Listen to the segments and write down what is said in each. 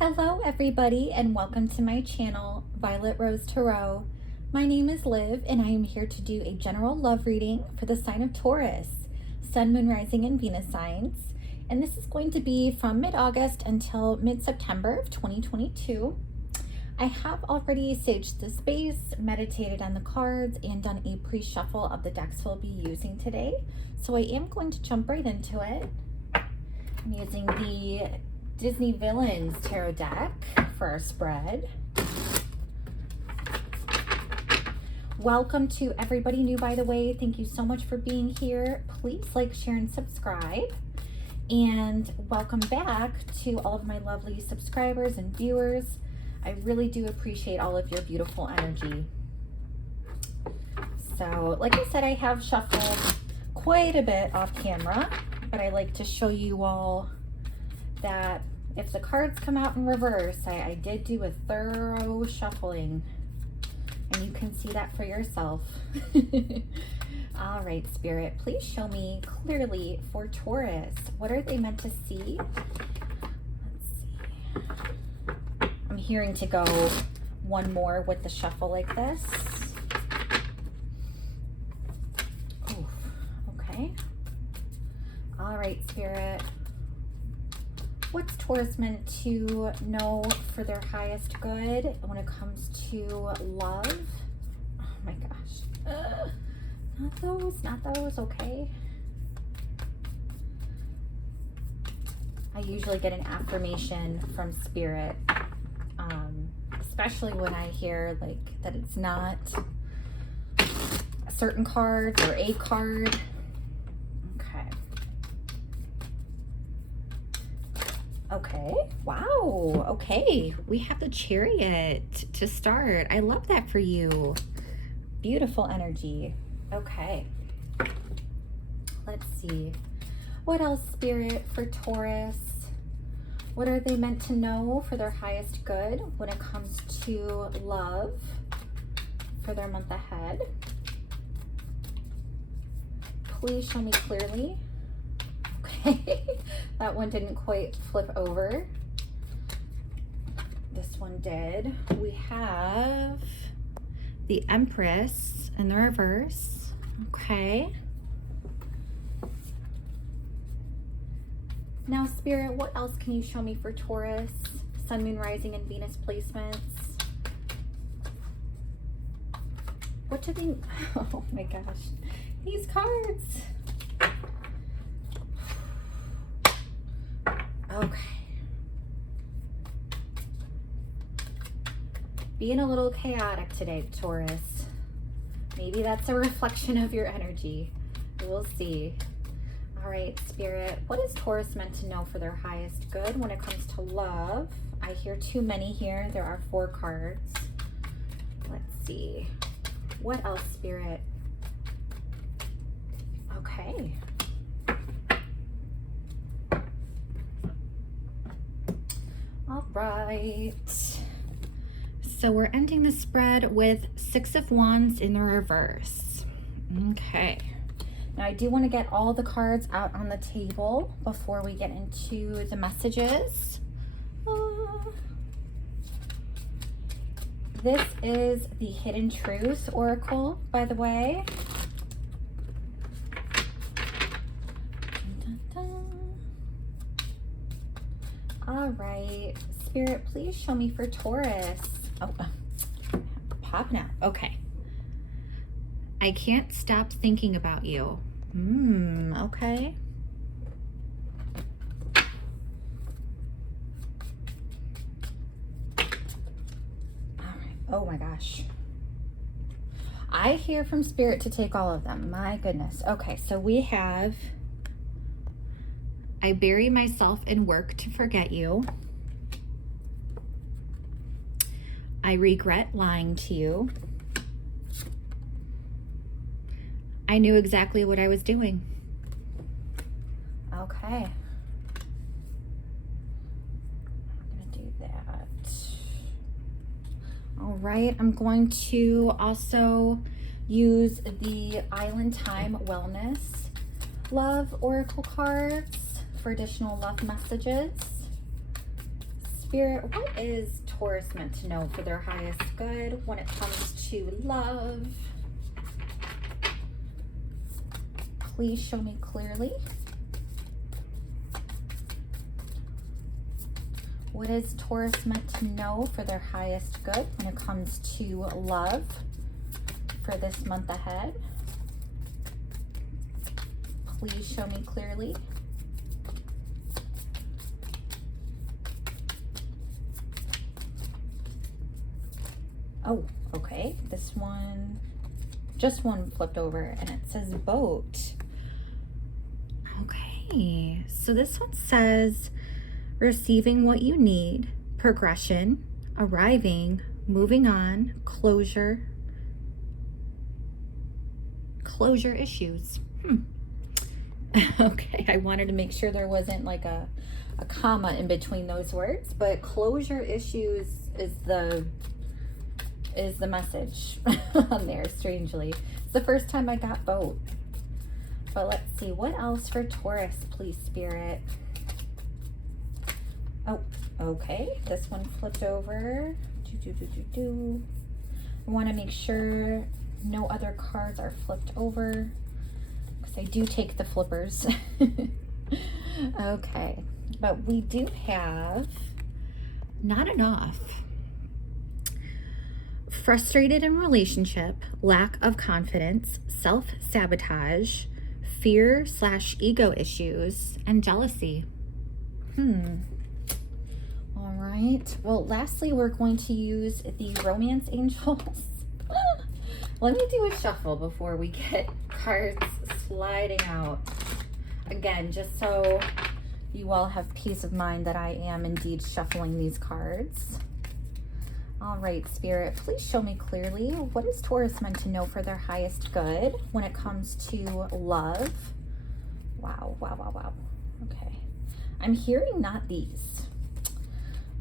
Hello everybody and welcome to my channel, Violet Rose Tarot. My name is Liv and I am here to do a general love reading for the sign of Taurus, Sun, Moon, Rising, and Venus signs. And this is going to be from mid-August until mid-September of 2022. I have already saged the space, meditated on the cards, and done a pre-shuffle of the decks we'll be using today. So I am going to jump right into it. I'm using the Disney Villains Tarot deck for our spread. Welcome to everybody new, by the way. Thank you so much for being here. Please like, share, and subscribe. And welcome back to all of my lovely subscribers and viewers. I really do appreciate all of your beautiful energy. So, like I said, I have shuffled quite a bit off camera, but I like to show you all that if the cards come out in reverse, I did do a thorough shuffling, and you can see that for yourself. All right, Spirit, please show me clearly for Taurus. What are they meant to see? Let's see. I'm hearing to go one more with the shuffle like this. Oof, okay. All right, Spirit. What's Taurus meant to know for their highest good when it comes to love? Oh my gosh. Not those, okay. I usually get an affirmation from Spirit, especially when I hear like that it's not a certain card or a card. Okay, wow, okay, we have the Chariot to start. I love that for you. Beautiful energy. Okay, let's see. What else, Spirit, for Taurus? What are they meant to know for their highest good when it comes to love for their month ahead? Please show me clearly. Okay, that one didn't quite flip over. This one did. We have the Empress in the reverse. Okay. Now, Spirit, what else can you show me for Taurus, Sun, Moon, Rising, and Venus placements? What do they... Oh my gosh. These cards. Okay. Being a little chaotic today, Taurus. Maybe that's a reflection of your energy. We'll see. All right, Spirit. What is Taurus meant to know for their highest good when it comes to love? I hear too many here. There are 4 cards. Let's see. What else, Spirit? Okay. All right, so we're ending the spread with 6 of Wands in the reverse. Okay, now I do want to get all the cards out on the table before we get into the messages. This is the Hidden Truth Oracle, by the way. All right, Spirit, please show me for Taurus. Oh, popping out. Okay. I can't stop thinking about you. Okay. All right. Oh my gosh. I hear from Spirit to take all of them. My goodness. Okay, so we have... I bury myself in work to forget you. I regret lying to you. I knew exactly what I was doing. Okay. I'm gonna do that. All right, I'm going to also use the Island Time Wellness Love Oracle cards for additional love messages. Spirit, what is Taurus meant to know for their highest good when it comes to love? Please show me clearly. What is Taurus meant to know for their highest good when it comes to love for this month ahead? Please show me clearly. Oh, okay. This one, just one flipped over and it says boat. Okay, so this one says receiving what you need, progression, arriving, moving on, closure issues. Okay, I wanted to make sure there wasn't like a comma in between those words, but closure issues is the message on there, strangely. It's the first time I got boat. But let's see, what else for Taurus, please, Spirit? Oh, okay, this one flipped over. I want to make sure no other cards are flipped over, because I do take the flippers. Okay, but we do have not enough. Frustrated in relationship, lack of confidence, self-sabotage, fear/ego issues, and jealousy. All right. Well, lastly, we're going to use the romance angels. Let me do a shuffle before we get cards sliding out. Again, just so you all have peace of mind that I am indeed shuffling these cards. All right, Spirit, please show me clearly, what is Taurus meant to know for their highest good when it comes to love? Wow. Okay. I'm hearing not these.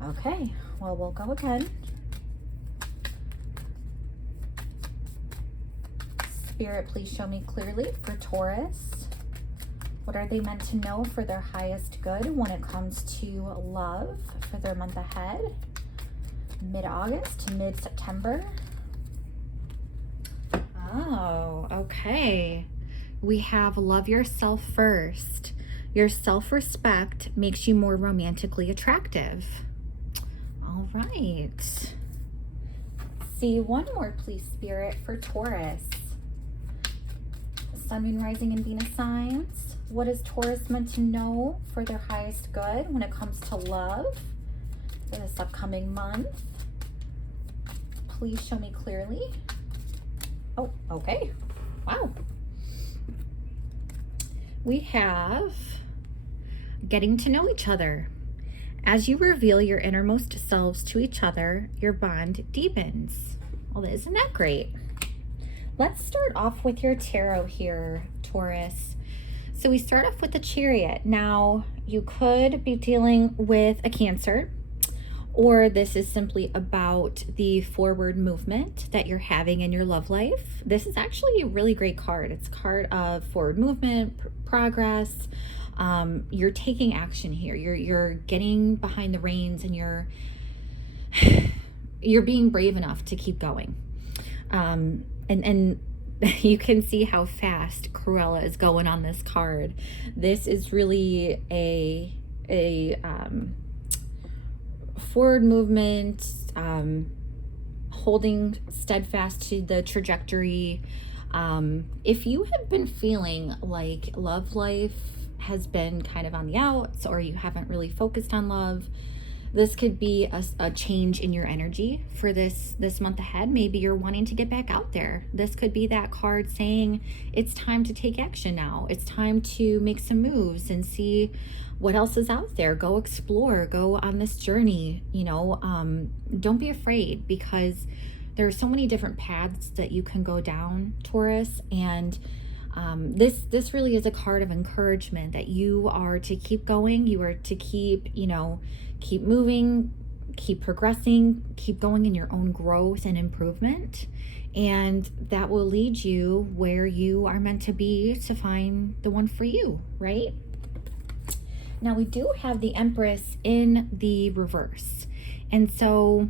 Okay, well, we'll go again. Spirit, please show me clearly for Taurus. What are they meant to know for their highest good when it comes to love for their month ahead? Mid-August to mid-September. Oh, okay. We have love yourself first. Your self-respect makes you more romantically attractive. All right. See, one more, please, Spirit, for Taurus. Sun, Moon, Rising, and Venus signs. What is Taurus meant to know for their highest good when it comes to love for this upcoming month? Please show me clearly. Oh, okay. Wow. We have getting to know each other. As you reveal your innermost selves to each other, your bond deepens. Well, isn't that great? Let's start off with your tarot here, Taurus. So we start off with the Chariot. Now, you could be dealing with a Cancer, or this is simply about the forward movement that you're having in your love life. This is actually a really great card. It's a card of forward movement, progress. You're taking action here. You're getting behind the reins, and you're being brave enough to keep going. And you can see how fast Cruella is going on this card. This is really a forward movement, holding steadfast to the trajectory. If you have been feeling like love life has been kind of on the outs, or you haven't really focused on love, this could be a change in your energy for this month ahead. Maybe you're wanting to get back out there. This could be that card saying it's time to take action now. It's time to make some moves and see what else is out there. Go explore, go on this journey. Don't be afraid, because there are so many different paths that you can go down, Taurus. And this really is a card of encouragement that you are to keep going. You are to keep moving, keep progressing, keep going in your own growth and improvement. And that will lead you where you are meant to be to find the one for you, right? Now we do have the Empress in the reverse. And so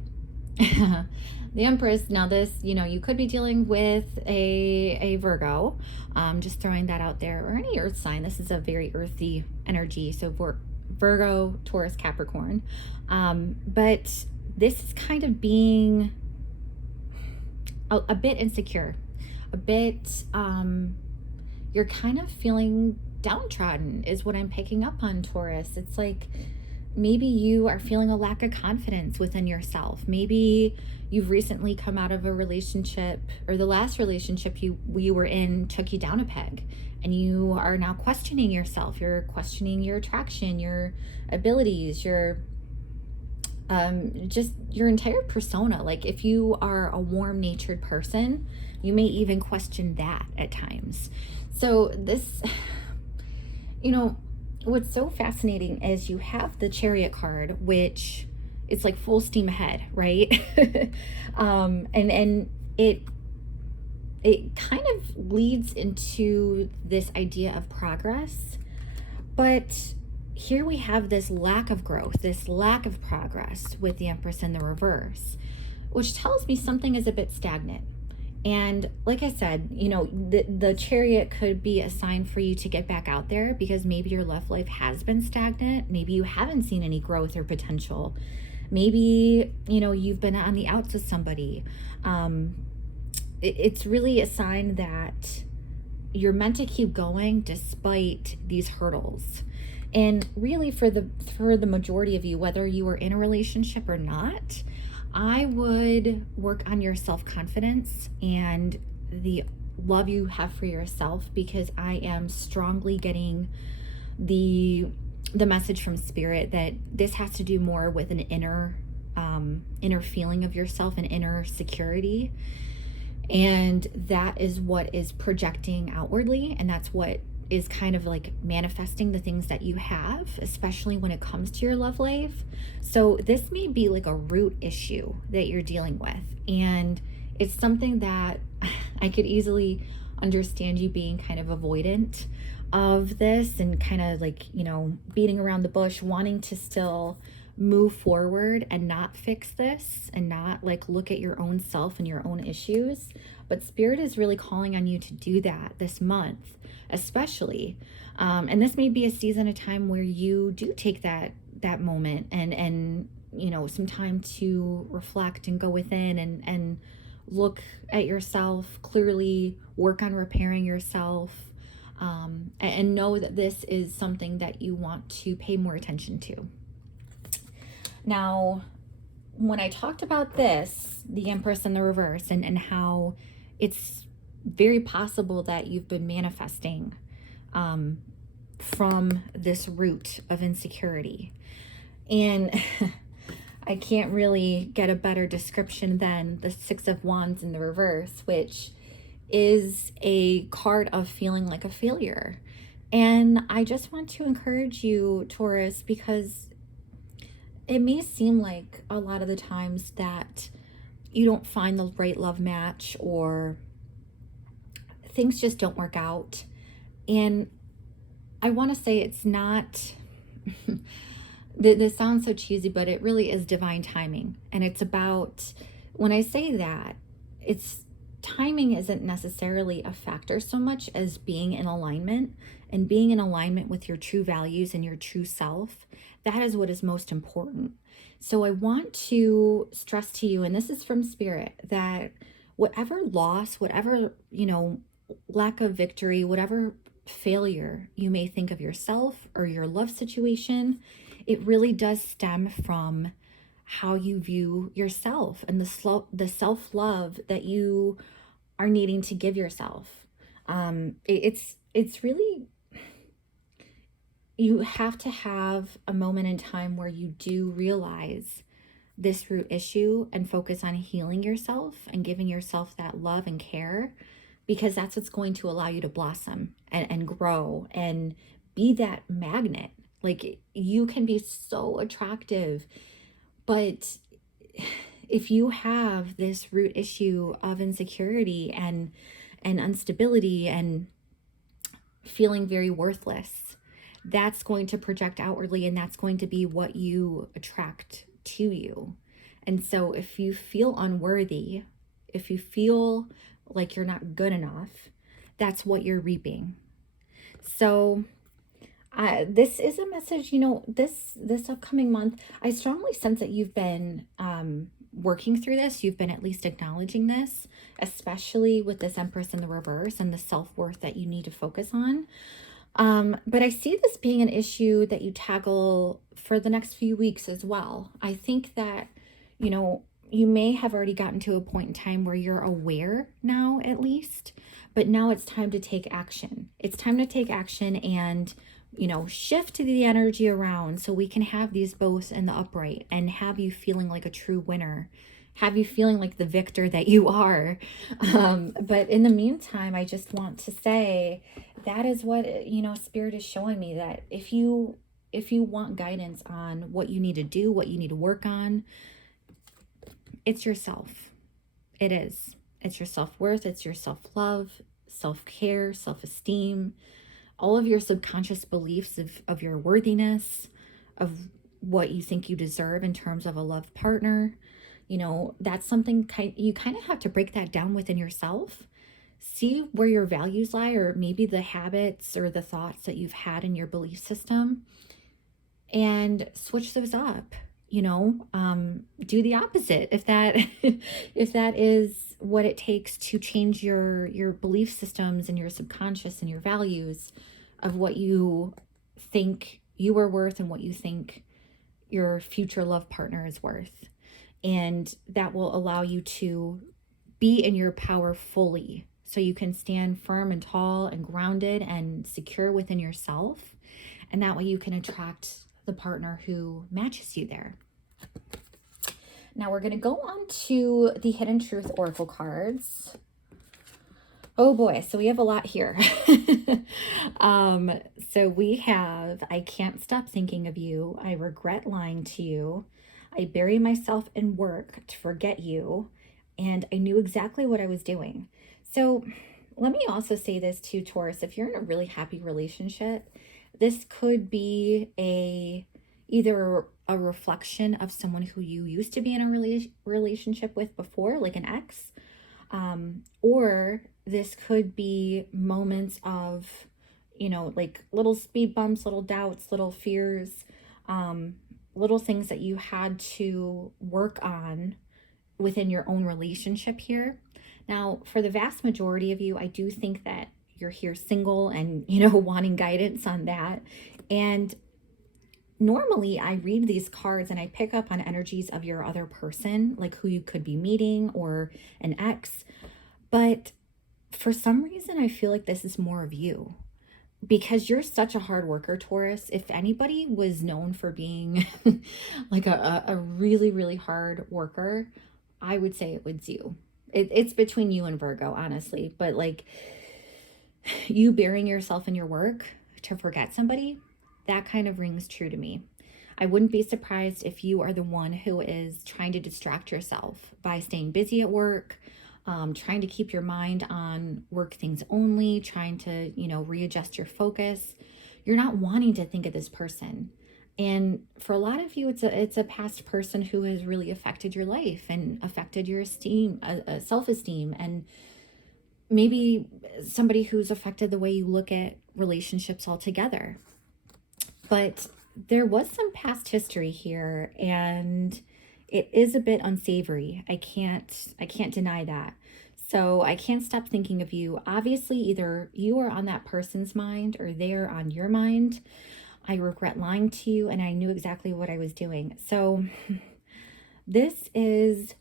the Empress, now this, you could be dealing with a Virgo, just throwing that out there, or any earth sign. This is a very earthy energy. So Virgo, Taurus, Capricorn. But this is kind of being a bit insecure, a bit, you're kind of feeling downtrodden is what I'm picking up on, Taurus. It's like maybe you are feeling a lack of confidence within yourself. Maybe you've recently come out of a relationship, or the last relationship you were in took you down a peg, and you are now questioning yourself. You're questioning your attraction, your abilities, your just your entire persona. Like if you are a warm-natured person, you may even question that at times. So this, what's so fascinating is you have the Chariot card, which it's like full steam ahead, right? And it kind of leads into this idea of progress, but here we have this lack of growth, this lack of progress with the Empress in the reverse, which tells me something is a bit stagnant. And like I said, the Chariot could be a sign for you to get back out there, because maybe your love life has been stagnant. Maybe you haven't seen any growth or potential. Maybe, you've been on the outs with somebody. It's really a sign that you're meant to keep going despite these hurdles. And really for the majority of you, whether you are in a relationship or not, I would work on your self-confidence and the love you have for yourself, because I am strongly getting the message from Spirit that this has to do more with an inner feeling of yourself and inner security. And that is what is projecting outwardly, and that's what is kind of like manifesting the things that you have, especially when it comes to your love life. So this may be like a root issue that you're dealing with, and it's something that I could easily understand you being kind of avoidant of this, and kind of like, beating around the bush, wanting to still move forward and not fix this, and not like look at your own self and your own issues. But Spirit is really calling on you to do that this month, especially. And this may be a season of time where you do take that moment and some time to reflect and go within and look at yourself clearly, work on repairing yourself, and know that this is something that you want to pay more attention to. Now, when I talked about this, the Empress in the reverse, and how it's very possible that you've been manifesting from this root of insecurity. And I can't really get a better description than the Six of Wands in the reverse, which is a card of feeling like a failure. And I just want to encourage you, Taurus, because it may seem like a lot of the times that you don't find the right love match, or things just don't work out. And I want to say it's not, this sounds so cheesy, but it really is divine timing. And it's about, when I say that, it's timing isn't necessarily a factor so much as being in alignment, and being in alignment with your true values and your true self. That is what is most important. So I want to stress to you, and this is from Spirit, that whatever loss, whatever, lack of victory, whatever failure you may think of yourself or your love situation, it really does stem from how you view yourself and the self-love that you are needing to give yourself. It's really, you have to have a moment in time where you do realize this root issue and focus on healing yourself and giving yourself that love and care, because that's what's going to allow you to blossom and grow and be that magnet. Like, you can be so attractive, but if you have this root issue of insecurity and instability and feeling very worthless, that's going to project outwardly, and that's going to be what you attract to you. And so if you feel unworthy, if you feel like you're not good enough, that's what you're reaping. So this is a message, this upcoming month, I strongly sense that you've been working through this. You've been at least acknowledging this, especially with this Empress in the reverse and the self-worth that you need to focus on. But I see this being an issue that you tackle for the next few weeks as well. I think that, you may have already gotten to a point in time where you're aware now, at least, but now it's time to take action. It's time to take action and, shift the energy around so we can have these both in the upright and have you feeling like a true winner, have you feeling like the victor that you are. But in the meantime, I just want to say that is what, Spirit is showing me, that if you want guidance on what you need to do, what you need to work on, it's yourself. It is. It's your self-worth. It's your self-love, self-care, self-esteem, all of your subconscious beliefs of your worthiness, of what you think you deserve in terms of a love partner. That's something you kind of have to break that down within yourself. See where your values lie, or maybe the habits or the thoughts that you've had in your belief system, and switch those up. Do the opposite if that if that is what it takes to change your belief systems and your subconscious and your values of what you think you are worth and what you think your future love partner is worth. And that will allow you to be in your power fully, so you can stand firm and tall and grounded and secure within yourself. And that way you can attract the partner who matches you there. Now we're going to go on to the Hidden Truth Oracle cards. Oh boy, so we have a lot here. So we have, I can't stop thinking of you. I regret lying to you. I bury myself in work to forget you. And I knew exactly what I was doing. So let me also say this too, Taurus. If you're in a really happy relationship, this could be either a reflection of someone who you used to be in a relationship with before, like an ex, or this could be moments of, like little speed bumps, little doubts, little fears, little things that you had to work on within your own relationship here. Now, for the vast majority of you, I do think that you're here single and, wanting guidance on that. And normally I read these cards and I pick up on energies of your other person, like who you could be meeting or an ex. But for some reason, I feel like this is more of you, because you're such a hard worker, Taurus. If anybody was known for being like a really, really hard worker, I would say it was you. It's between you and Virgo, honestly. But like, you burying yourself in your work to forget somebody, that kind of rings true to me. I wouldn't be surprised if you are the one who is trying to distract yourself by staying busy at work, trying to keep your mind on work things only, trying to, readjust your focus. You're not wanting to think of this person. And for a lot of you, it's a past person who has really affected your life and affected your esteem, self-esteem, and maybe somebody who's affected the way you look at relationships altogether. But there was some past history here, and it is a bit unsavory. I can't deny that. So I can't stop thinking of you. Obviously, either you are on that person's mind or they're on your mind. I regret lying to you, and I knew exactly what I was doing. So this is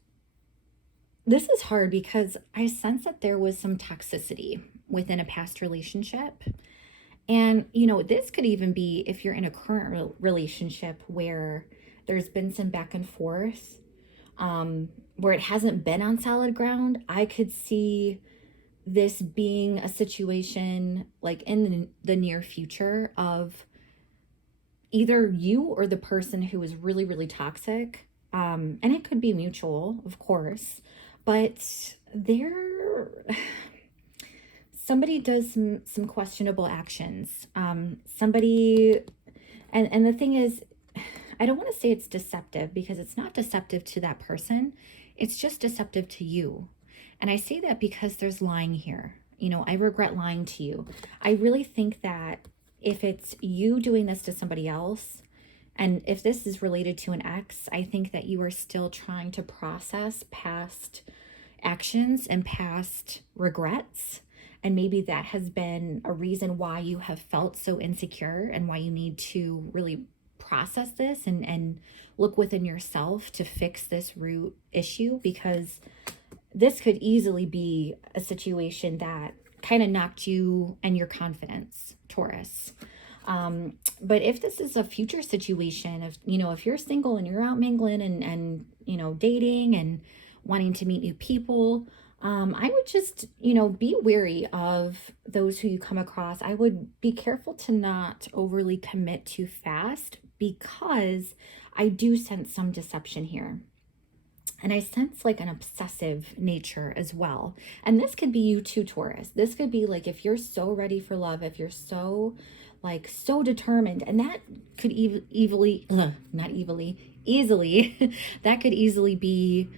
hard because I sense that there was some toxicity within a past relationship. And, this could even be if you're in a current relationship where there's been some back and forth, where it hasn't been on solid ground. I could see this being a situation like in the near future of either you or the person who is really, really toxic. And it could be mutual, of course, but somebody does some questionable actions. And the thing is, I don't want to say it's deceptive because it's not deceptive to that person. It's just deceptive to you. And I say that because there's lying here. You know, I regret lying to you. I really think that if it's you doing this to somebody else, and if this is related to an ex, I think that you are still trying to process past actions and past regrets. And maybe that has been a reason why you have felt so insecure and why you need to really process this and look within yourself to fix this root issue, because this could easily be a situation that kind of knocked you and your confidence, Taurus. But if this is a future situation of, you know, if you're single and you're out mingling and, you know, dating and wanting to meet new people, I would just, you know, be wary of those who you come across. I would be careful to not overly commit too fast, because I do sense some deception here. And I sense like an obsessive nature as well. And this could be you too, Taurus. This could be like, if you're so ready for love, if you're so like so determined, and that could easily, that could easily be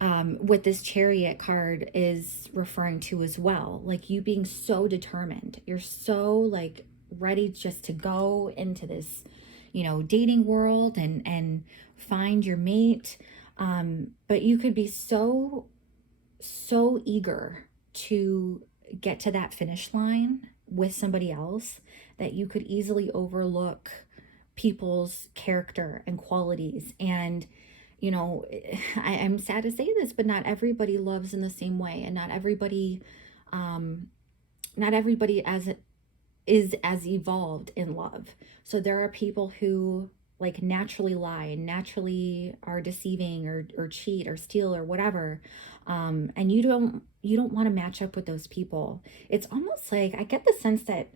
what this Chariot card is referring to as well. Like you being so determined. You're so like ready just to go into this, you know, dating world and find your mate. But you could be so eager to get to that finish line with somebody else that you could easily overlook people's character and qualities. And, you know, I'm sad to say this, but not everybody loves in the same way, and not everybody is as evolved in love. So there are people who like naturally lie and naturally are deceiving or cheat or steal or whatever. And you don't want to match up with those people. It's almost like I get the sense that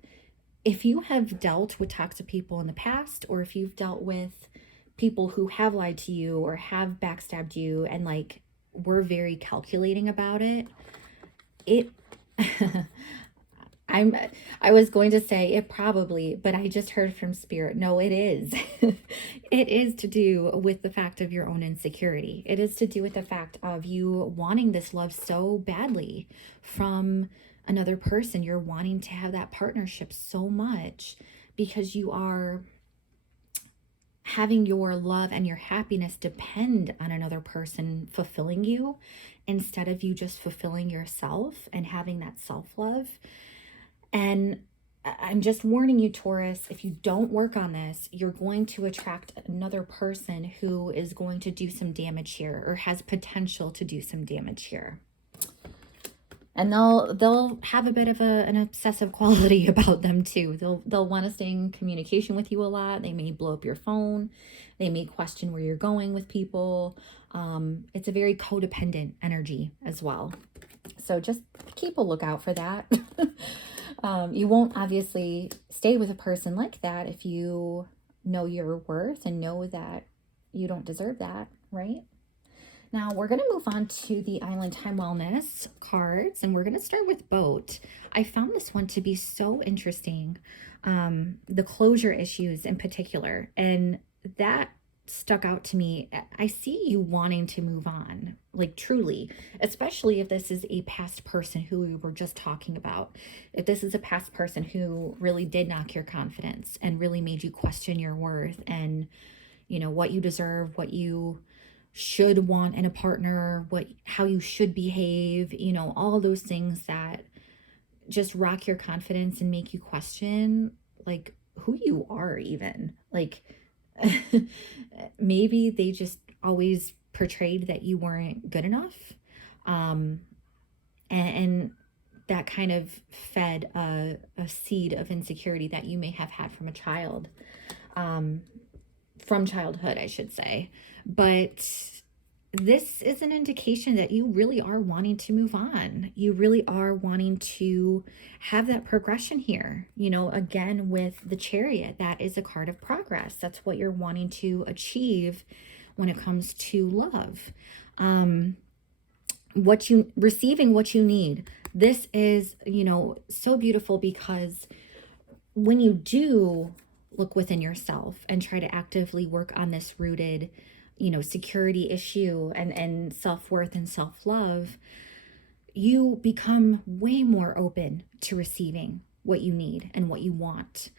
if you have dealt with toxic people in the past, or if you've dealt with people who have lied to you or have backstabbed you and like were very calculating about it, I was going to say it probably, but I just heard from spirit. No, it is. It is to do with the fact of your own insecurity. It is to do with the fact of you wanting this love so badly from another person. You're wanting to have that partnership so much because you are having your love and your happiness depend on another person fulfilling you, instead of you just fulfilling yourself and having that self-love. And I'm just warning you, Taurus, if you don't work on this, you're going to attract another person who is going to do some damage here, or has potential to do some damage here. And they'll have a bit of an obsessive quality about them too. They'll want to stay in communication with you a lot. They may blow up your phone. They may question where you're going with people. It's a very codependent energy as well. So just keep a lookout for that. You won't obviously stay with a person like that if you know your worth and know that you don't deserve that, right? Now we're going to move on to the Island Time Wellness cards, and we're going to start with Boat. I found this one to be so interesting, the closure issues in particular, and that stuck out to me. I see you wanting to move on, like truly, especially if this is a past person who we were just talking about. If this is a past person who really did knock your confidence and really made you question your worth and, you know, what you deserve, what you should want in a partner, how you should behave, you know, all those things that just rock your confidence and make you question like who you are even. Like maybe they just always portrayed that you weren't good enough. And that kind of fed a seed of insecurity that you may have had from a child, from childhood, I should say. But this is an indication that you really are wanting to move on. You really are wanting to have that progression here. You know, again, with the Chariot, that is a card of progress. That's what you're wanting to achieve when it comes to love. Receiving what you need. This is, you know, so beautiful, because when you do look within yourself and try to actively work on this rooted, security issue and self-worth and self-love, you become way more open to receiving what you need and what you want.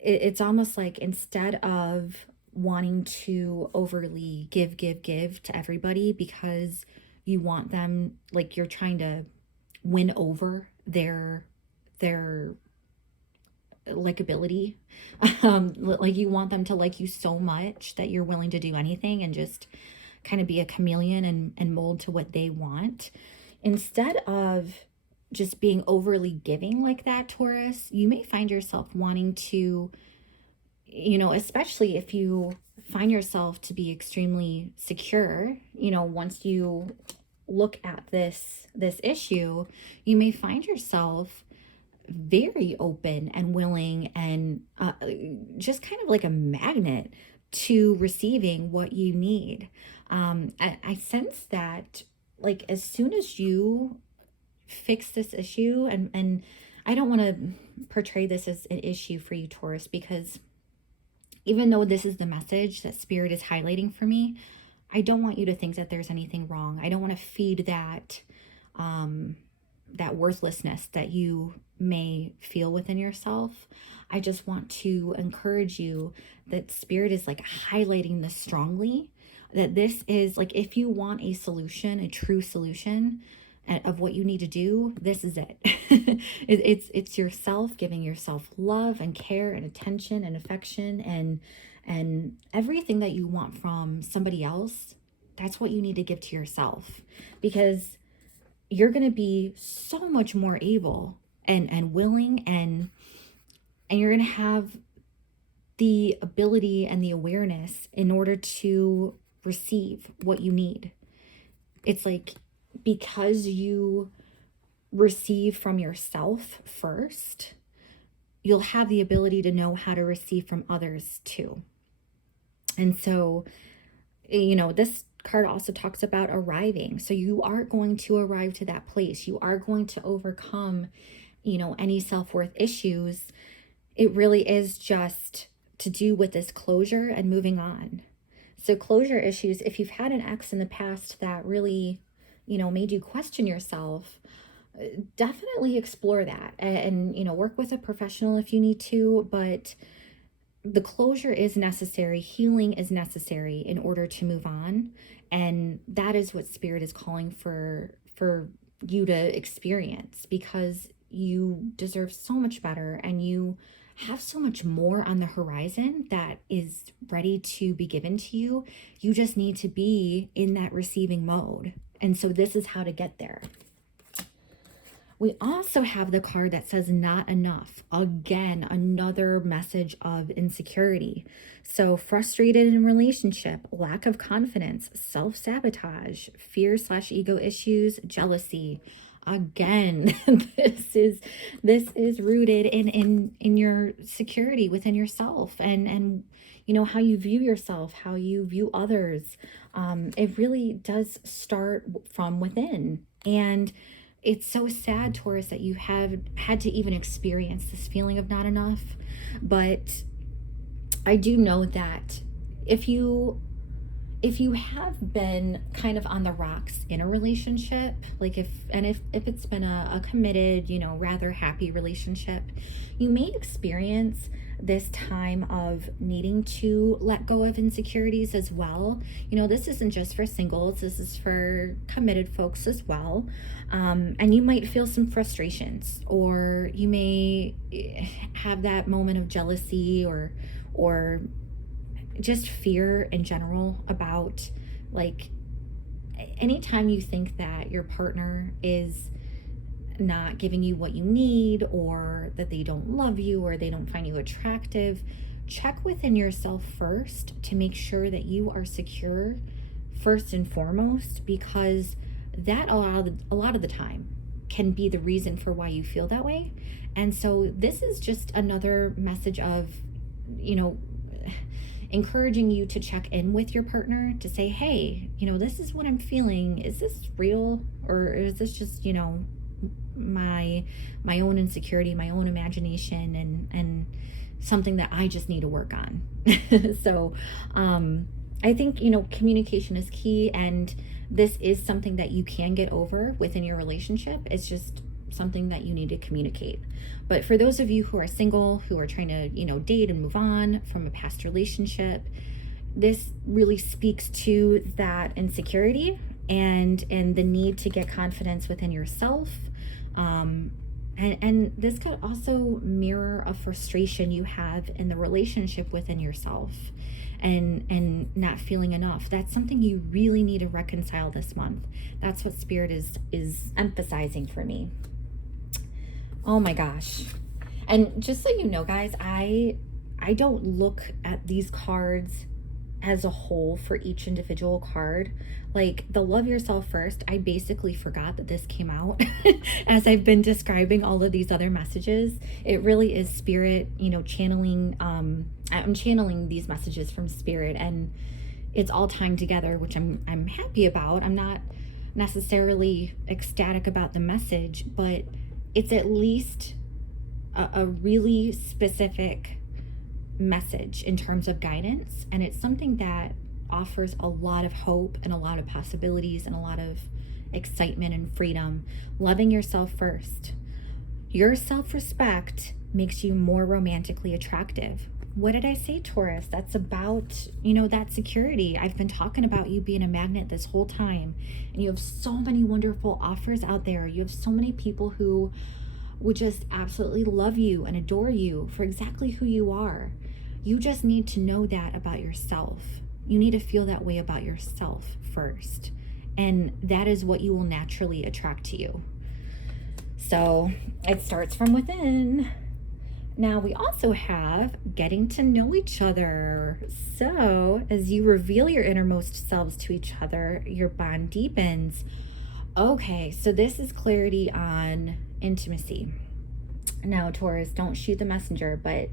It's almost like, instead of wanting to overly give to everybody because you want them, like you're trying to win over their likability, like you want them to like you so much that you're willing to do anything and just kind of be a chameleon and mold to what they want. Instead of just being overly giving like that, Taurus, you may find yourself wanting to, especially if you find yourself to be extremely secure, once you look at this issue, you may find yourself very open and willing and just kind of like a magnet to receiving what you need. I sense that, like, as soon as you fix this issue, and I don't want to portray this as an issue for you, Taurus, because even though this is the message that Spirit is highlighting for me, I don't want you to think that there's anything wrong. I don't want to feed that that worthlessness that you may feel within yourself. I just want to encourage you that Spirit is like highlighting this strongly, that this is like, if you want a solution, a true solution of what you need to do, this is it. It's yourself, giving yourself love and care and attention and affection and everything that you want from somebody else. That's what you need to give to yourself, because you're going to be so much more able and willing, and you're going to have the ability and the awareness in order to receive what you need. It's like, because you receive from yourself first, you'll have the ability to know how to receive from others too. And so, this card also talks about arriving. So you are going to arrive to that place. You are going to overcome, any self-worth issues. It really is just to do with this closure and moving on. So closure issues, if you've had an ex in the past that really, made you question yourself, definitely explore that and work with a professional if you need to, but the closure is necessary. Healing is necessary in order to move on. And that is what Spirit is calling for you to experience, because you deserve so much better and you have so much more on the horizon that is ready to be given to you. You just need to be in that receiving mode. And so this is how to get there. We also have the card that says not enough. Again, another message of insecurity. So frustrated in relationship, lack of confidence, self-sabotage, fear/ego issues, jealousy. Again, this is rooted in your security within yourself and how you view yourself, how you view others. It really does start from within. And it's so sad, Taurus, that you have had to even experience this feeling of not enough. But I do know that if you have been kind of on the rocks in a relationship, like if it's been a committed, rather happy relationship, you may experience this time of needing to let go of insecurities as well. This isn't just for singles, this is for committed folks as well. And you might feel some frustrations, or you may have that moment of jealousy or just fear in general about, like, anytime you think that your partner is not giving you what you need, or that they don't love you, or they don't find you attractive, check within yourself first to make sure that you are secure first and foremost, because that a lot of the time can be the reason for why you feel that way. And so this is just another message of, encouraging you to check in with your partner to say, hey, this is what I'm feeling. Is this real, or is this just, my own insecurity, my own imagination, and something that I just need to work on. So I think, communication is key, and this is something that you can get over within your relationship. It's just something that you need to communicate. But for those of you who are single, who are trying to, date and move on from a past relationship, this really speaks to that insecurity and the need to get confidence within yourself. And this could also mirror a frustration you have in the relationship within yourself, and not feeling enough. That's something you really need to reconcile this month. That's what Spirit is emphasizing for me. Oh my gosh. And just so you know, guys, I don't look at these cards as a whole for each individual card. Like the love yourself first, I basically forgot that this came out as I've been describing all of these other messages. It really is Spirit, channeling. I'm channeling these messages from Spirit, and it's all timed together, which I'm happy about. I'm not necessarily ecstatic about the message, but it's at least a really specific message in terms of guidance, and it's something that offers a lot of hope and a lot of possibilities and a lot of excitement and freedom. Loving yourself first. Your self-respect makes you more romantically attractive. What did I say, Taurus? That's about, that security. I've been talking about you being a magnet this whole time, and you have so many wonderful offers out there. You have so many people who would just absolutely love you and adore you for exactly who you are. You just need to know that about yourself. You need to feel that way about yourself first. And that is what you will naturally attract to you. So it starts from within. Now we also have getting to know each other. So as you reveal your innermost selves to each other, your bond deepens. Okay, so this is clarity on intimacy. Now, Taurus, don't shoot the messenger, but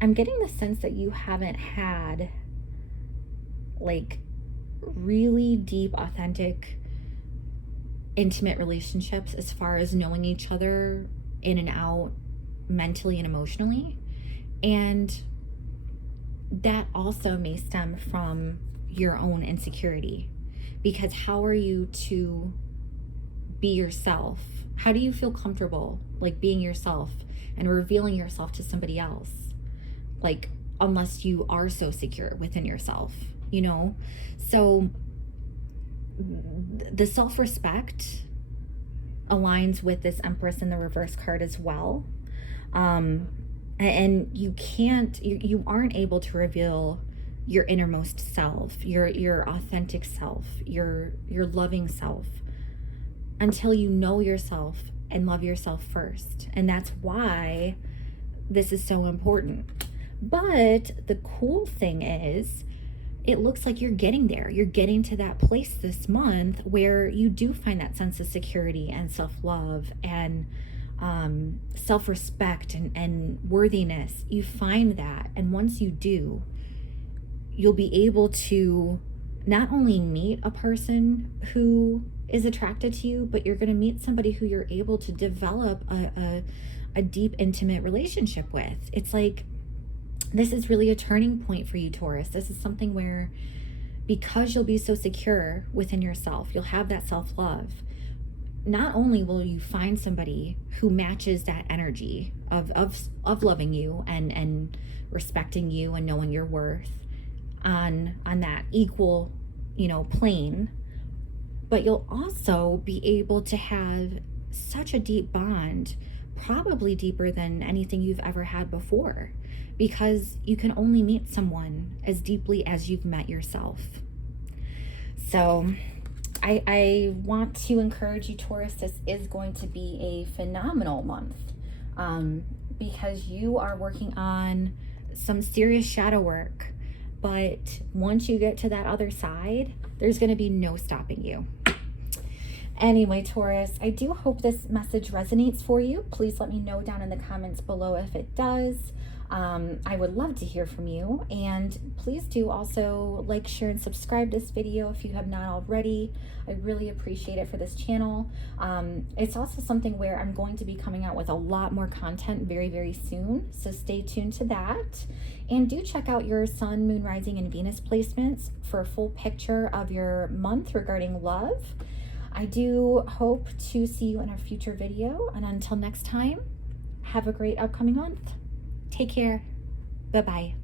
I'm getting the sense that you haven't had like really deep, authentic, intimate relationships as far as knowing each other in and out mentally and emotionally. And that also may stem from your own insecurity, because how are you to be yourself? How do you feel comfortable like being yourself and revealing yourself to somebody else? Like, unless you are so secure within yourself, So the self-respect aligns with this Empress in the reverse card as well. And you aren't able to reveal your innermost self, your authentic self, your loving self, until you know yourself and love yourself first. And that's why this is so important. But the cool thing is, it looks like you're getting there. You're getting to that place this month where you do find that sense of security and self-love and self-respect and worthiness. You find that. And once you do, you'll be able to not only meet a person who is attracted to you, but you're going to meet somebody who you're able to develop a deep, intimate relationship with. It's like, this is really a turning point for you, Taurus. This is something where, because you'll be so secure within yourself, you'll have that self-love. Not only will you find somebody who matches that energy of loving you and respecting you and knowing your worth on that equal, plane, but you'll also be able to have such a deep bond, probably deeper than anything you've ever had before, because you can only meet someone as deeply as you've met yourself. So I want to encourage you, Taurus, this is going to be a phenomenal month, because you are working on some serious shadow work. But once you get to that other side, there's going to be no stopping you. Anyway, Taurus, I do hope this message resonates for you. Please let me know down in the comments below if it does. I would love to hear from you, and please do also like, share, and subscribe this video if you have not already. I really appreciate it for this channel. It's also something where I'm going to be coming out with a lot more content very, very soon, so stay tuned to that. And do check out your Sun, Moon, Rising, and Venus placements for a full picture of your month regarding love. I do hope to see you in a future video, and until next time, have a great upcoming month. Take care. Bye-bye.